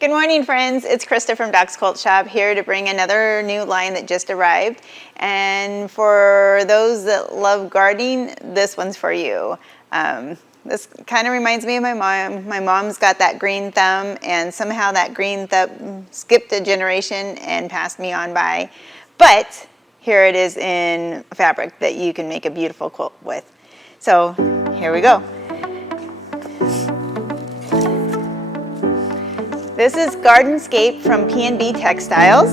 Good morning, friends. It's Krista from Doc's Quilt Shop here to bring another new line that just arrived. And for those that love gardening, this one's for you. This kind of reminds me of my mom. My mom's got that green thumb, and somehow that green thumb skipped a generation and passed me on by. But here it is in fabric that you can make a beautiful quilt with. So here we go. This is Gardenscape from P&B Textiles.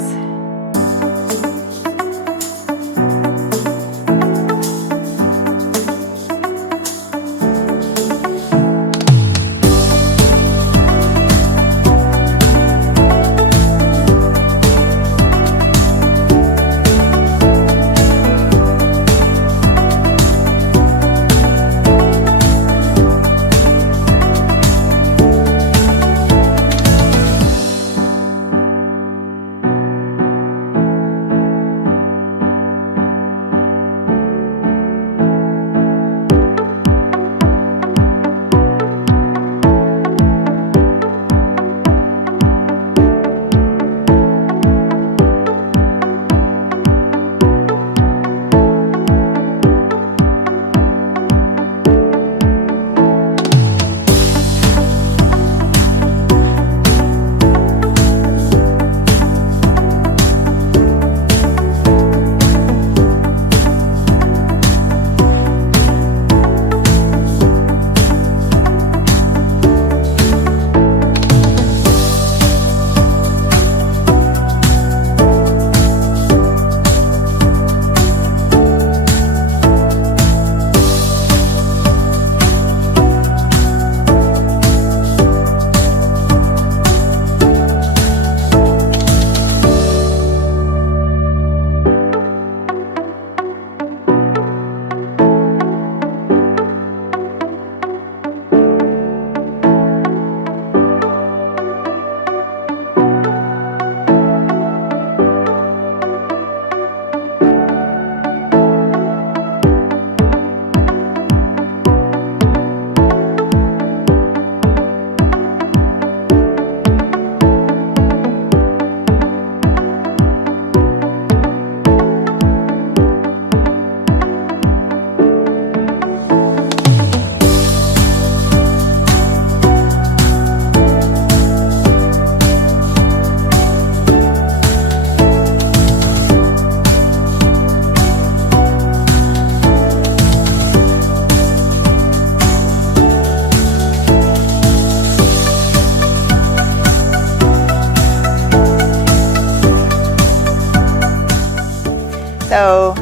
So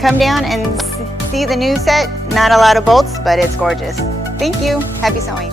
come down and see the new set. Not a lot of bolts, but it's gorgeous. Thank you. Happy sewing.